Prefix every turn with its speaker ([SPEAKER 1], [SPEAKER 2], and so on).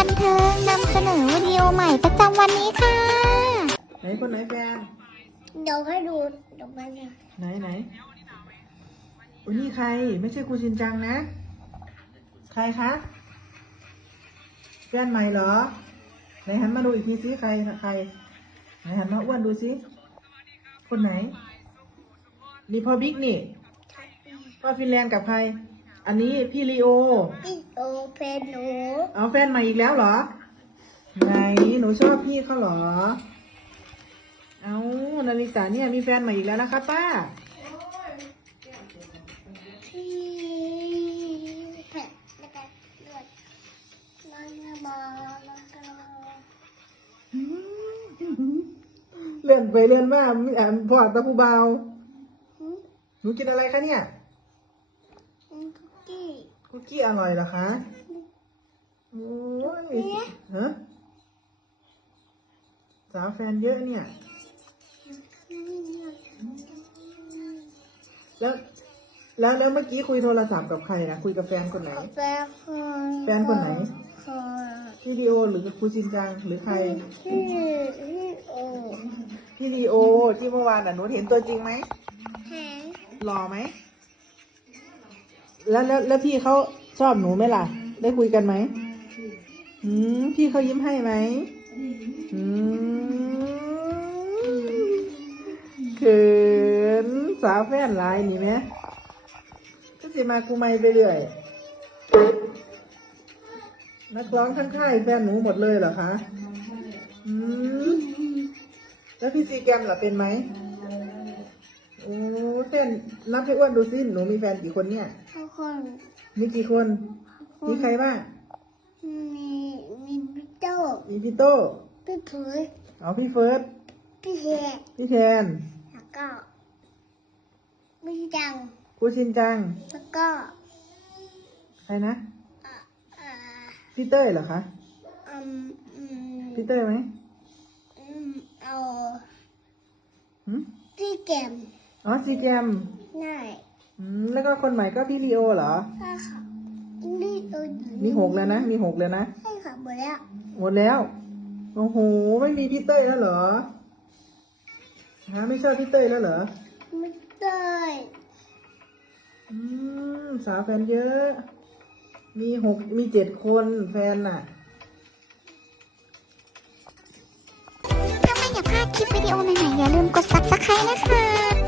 [SPEAKER 1] บันเทิงนำเสนอวิดีโอใหม่ประจำวันนี้ค่ะ
[SPEAKER 2] ไหนคนไหนแฟน
[SPEAKER 3] เดี๋ยวให้ดูเดี๋ยวมัน
[SPEAKER 2] ไหนโอ้นี่ใครไม่ใช่ครูชินจังนะใครคะแฟนใหม่เหรอไหนหันมาดูอีกทีซิใครไหนหันมาอ้วนดูซิคนไหนนี่พ่อบิ๊กนี่พ่อฟินแลนด์กับใครอันนี้พี่ลีโอ
[SPEAKER 3] พี่โอเพนหนู
[SPEAKER 2] เอาแฟนใหม่อีกแล้วเหรอไหนหนูชอบพี่เขาเหรอเอานาริตาเนี่ยมีแฟนใหม่อีกแล้วนะคะป้า
[SPEAKER 3] พี่แผลแล้วก็เลือดน้องมาน้องกระโด
[SPEAKER 2] เลื่อนไปเลื่อนมาพ่อตาผู้เบาหนูกินอะไรคะเนี่ยคุกกี้อร่อยเหรอคะโอ้ยฮะสาวแฟนเยอะเนี่ยแล้วเมื่อกี้คุยโทรศัพท์กับใครนะคุยกับแฟนคนไหนแฟนคนไหนพี่ลีโอหรือครูชินจังหรือใครพี่ลีโอที่เมื่อวานหนูเห็นตัวจริงไหมหล่อไหมแล้วพี่เขาชอบหนูไหมล่ะได้คุยกันไหมพี่เขายิ้มให้ไหมเขินสาวแฟนหลายนี่ไหมก็สิมากูไม่ไปเรื่อยนักร้องทั้งค่ายแฟนหนูหมดเลยเหรอคะแล้วพี่ซีแกมล่ะเป็นไหมโอ้แฟนนับให้อ้วนดูสิหนูมีแฟนกี่คนเนี่ย
[SPEAKER 3] ทุกคน
[SPEAKER 2] มีกี่คนมีใครบ้าง
[SPEAKER 3] มีพี่โต้
[SPEAKER 2] มีพี่โต้
[SPEAKER 3] พี่เฟิร์ส
[SPEAKER 2] เอาพี่เฟิร์ส
[SPEAKER 3] พี่แทนแล้วก็พี่จัง
[SPEAKER 2] ครูชินจัง
[SPEAKER 3] แล้วก็
[SPEAKER 2] ใครนะพี่เต้ยเหรอคะพี่เต้ยไหม
[SPEAKER 3] เอาพี่แกม
[SPEAKER 2] อ๋อซีแกม
[SPEAKER 3] ได้
[SPEAKER 2] แล้วก็คนใหม่ก็พี่ลีโอเหรอ
[SPEAKER 3] ใช่ค่ะลีโอ
[SPEAKER 2] มี6แล้วนะมี6เลยนะ
[SPEAKER 3] ใช่ค่ะหมดแล้ว
[SPEAKER 2] โอ้โหไม่มีพี่เต้ยแล้วเหรอไม่ชอบพี่เต้ยแล้วเหรอ
[SPEAKER 3] ไม่ได้
[SPEAKER 2] สาวแฟนเยอะมี7คนแฟนน่ะ
[SPEAKER 1] ถ้าไม่อยากพลาดคลิปวิดีโอใหม่ๆอย่าลืมกด Subscribe นะคะ